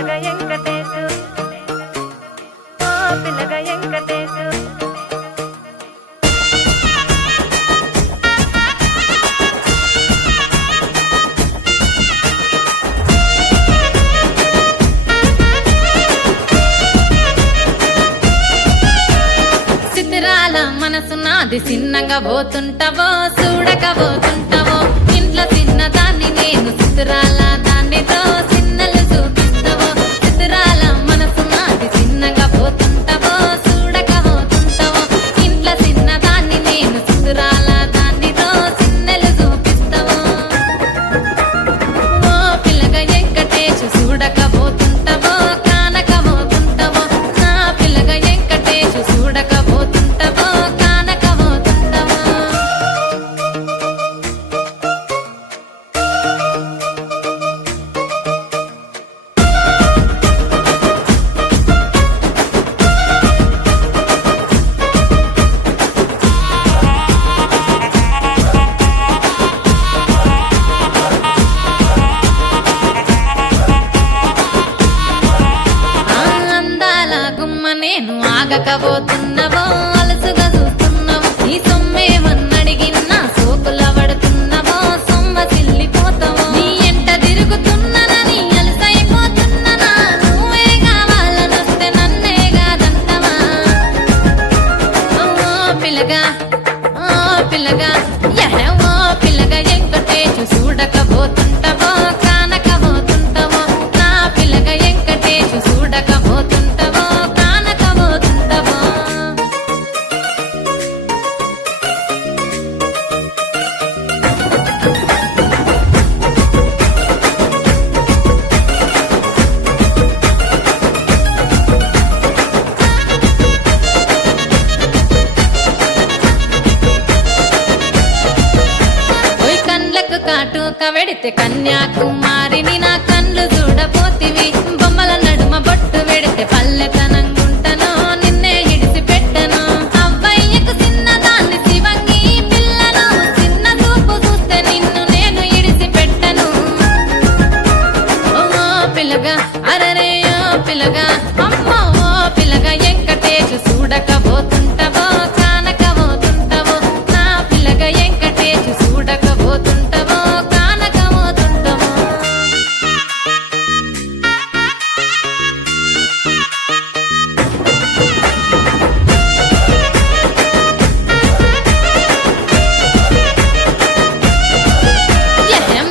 పిల్లగా వెంకటేశు ఓ పిల్లగా వెంకటేశు చిత్రాల మనసు నాది చిన్నగా పోతుంటావో చూడక పోతుంటావో ఇంట్లో చిన్నదాన్ని నేను చిత్రాల దానితో చిన్నలు చూపిస్తావో చిత్రాల మనసు నాది చిన్నగా పోతుంటావో చూడక పోతుంటావో ఇంట్లో చిన్నదాన్ని నేను చిత్రాల దానితో చిన్నలు చూపిస్తావో ఓ పిల్లగా వెంకటేశు చూడక పోతుంటావో కానక పోతుంటావో నా పిల్లగా వెంకటేశు చూడక పోతుంటావో కానక పోతుంటావో అందాల గుమ్మ నేను ఆగకపోతున్నావో అలసుగా చూస్తున్నావో నీ సొమ్మేమన్నడిగినా సోకుల పడుతున్నావో సొమ్మ సిల్లిపోతావో నీ ఎంట తిరుగుతున్నానని అలసైపోతున్నానా నువ్వే కావాలనొస్తే నన్నే కాదంటవా ఓ పిల్లగా ఓ పిల్లగా ఓ పిల్లగా వెంకటేశు చూడకపోతుంటావో కానకపోతుంటావో నా పిల్లగా వెంకటేశు చూడకపోతుంటావో కానకపోతుంటావో ఓయ్ కండ్లకు కాటుక వెడితే కన్యాకుమారిని నా కళ్ళు చూడపోతివి బొమ్మల నడుమ బొట్టు వెడితే పల్లెతనంగుంటను నిన్నే ఇడిసి పెట్టను అవ్వయ్యకు చిన్నదాన్ని శివంగి పిల్లను చిన్న చూపు చూస్తే నిన్ను నేను ఇడిసి పెట్టను ఓ పిల్లగా అరరే ఓ పిల్లగా అమ్మో ఓ పిల్లగా వెంకటేశు చూడకపోతుంటావో కానకపోతుంటావో నా పిల్లగా వెంకటేశు చూడకపోతుంటావో కానకపోతుంటావో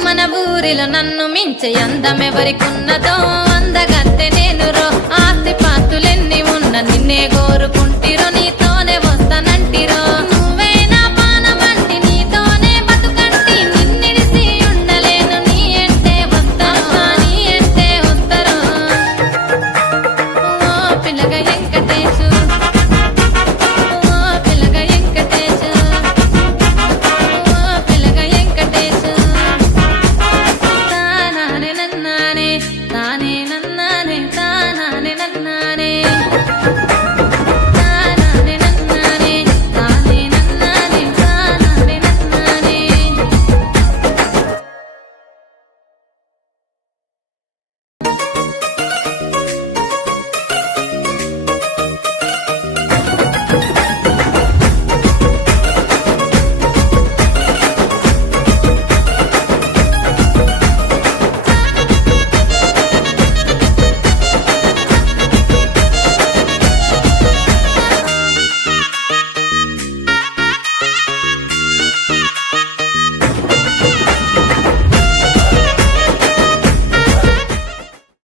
మన ఊరిలో నన్ను మించే అందమెవరికున్నదో